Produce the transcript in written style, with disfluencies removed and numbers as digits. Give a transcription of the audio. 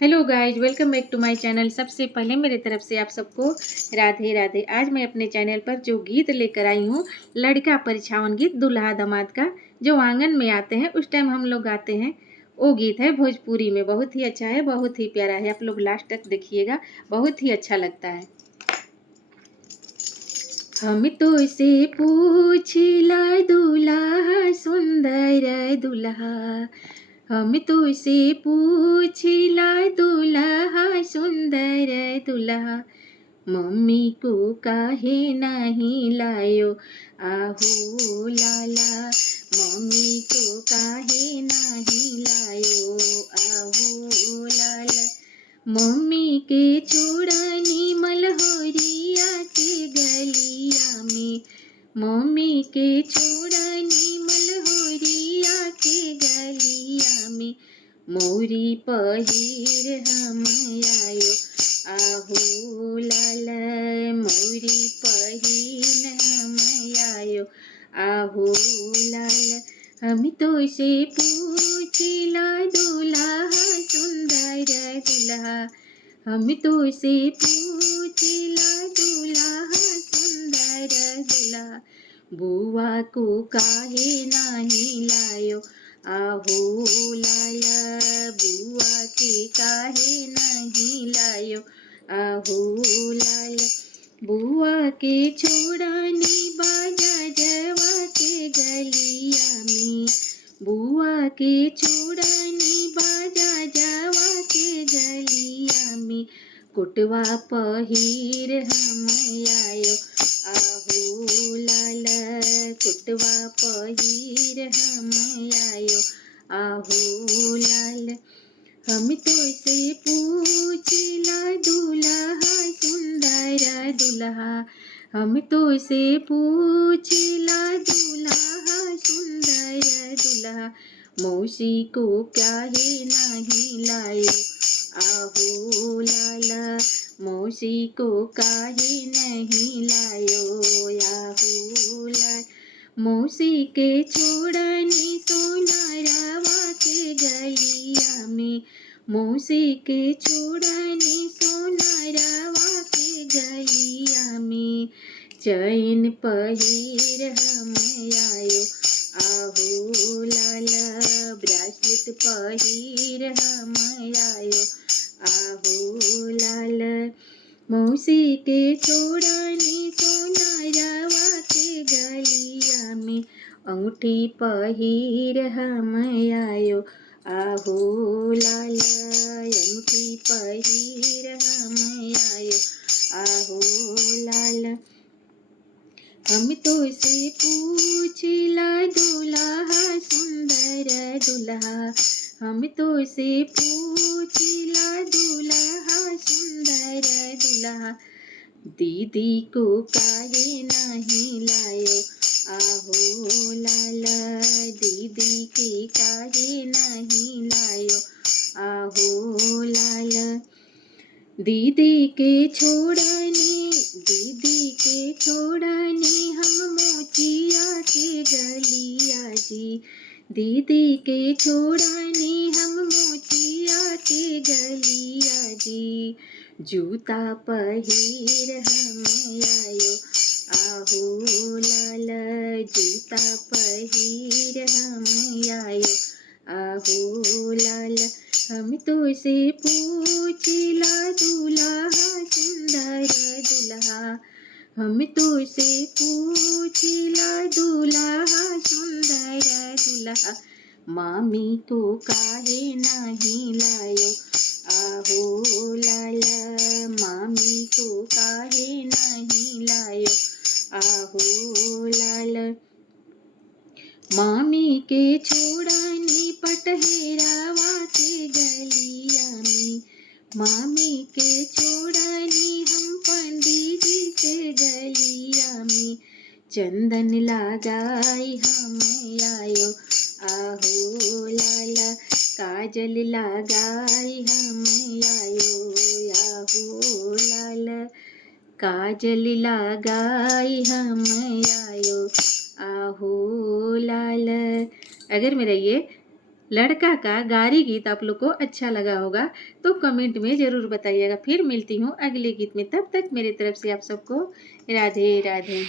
Hello guys, welcome back to my channel. सबसे पहले मेरे तरफ से आप सबको राधे राधे। आज मैं अपने चैनल पर जो गीत लेकर आई हूँ, लड़का परिछावन गीत दूल्हा दामाद का, जो आंगन में आते हैं उस टाइम हम लोग गाते हैं, वो गीत है भोजपुरी में। बहुत ही अच्छा है, बहुत ही प्यारा है। आप लोग लास्ट तक देखिएगा, बहुत ही अच्छा लगता है। हम तो इसे पूछला दूल्हा सुंदर दूल्हा, हम तो इसे पूछला दूल्हा सुंदर दूल्हा, मम्मी को काहे नहीं लायो आहो लाला, मम्मी को काहे नहीं लायो आहो लाला, मम्मी के छोड़नी मलहोरिया के गलिया में, मम्मी के छोड़नी मलहोरिया के गलिया में, मोरी पहिर हम आयो आहो लाला, मोरी पहिन हम आयो आहो लाला, हम तो से पूछला दूल्हा सुंदर दूल्हा, हम तो से पूछला दूल्हा सुंदर दूल्हा, बुआ को काहे नहीं लायो आहो लाला, बुआ के काहे नहीं लायो आहो लाला, बुआ के छोड़नी बाजा जवा के गलिया में, बुआ के छोड़नी बाजा जवा के गलिया में, कुटवा पहिर हम आयो आहो लाला, कुटवा पहिर हम आयो आहो लाला, हम तो से पूछला दूल्हा सुंदर दूल्हा, हम तो से पूछला दूल्हा सुंदर दूल्हा, मौसी को काहे नहीं लायो आहो लाला, मौसी को काहे नहीं लायो आहो लाला, मौसी के छोड़नी सोनारवा के गलिया में, मौसी के छोड़नी सोनारवा के गलिया में, चैन पहिर हम आयो आहो लाला, ब्रासलेट पहिर हम आयो आहो लाला, मौसी के छोड़नी सोनारवा के गलिया में, अंगूठी पहिर हम आयो आहो लाला, अंगूठी पहिर हम आयो आहो लाला, हम तो से पूछला दूल्हा सुंदर दूल्हा, हम तो से पूछला दूल्हा सुंदर दूल्हा, दीदी को काहे नहीं लायो आहो लाला, दीदी के काहे नहीं लायो आहो लाला, दीदी के छोड़नी, दीदी के छोड़नी हम मोचिया के गलिया जी, दीदी के छोड़नी हम मोचिया के गलिया जी, जूता पहिर हम आयो आहो लाला, जूता पहिर हम आयो आहो लाला, हम तो से पूछला दूल्हा सुंदर दूल्हा, हम तो से पूछला दूल्हा सुंदर दूल्हा, मामी को काहे नहीं लायो आहो लाला, मामी को काहे नहीं लायो आहो लाला, मामी के छोड़नी पटहेरावा के गलिया में, मामी के छोड़नी हम पंडित जी के गलिया में, चंदन लगाई हम आयो आहो लाला, काजल लगाई हम आयो आहो लाला, काजल लगाई हम आयो आहो लाला। अगर मेरा ये लड़का का गारी गीत आप लोग को अच्छा लगा होगा तो कमेंट में ज़रूर बताइएगा। फिर मिलती हूँ अगले गीत में, तब तक मेरी तरफ से आप सबको राधे राधे।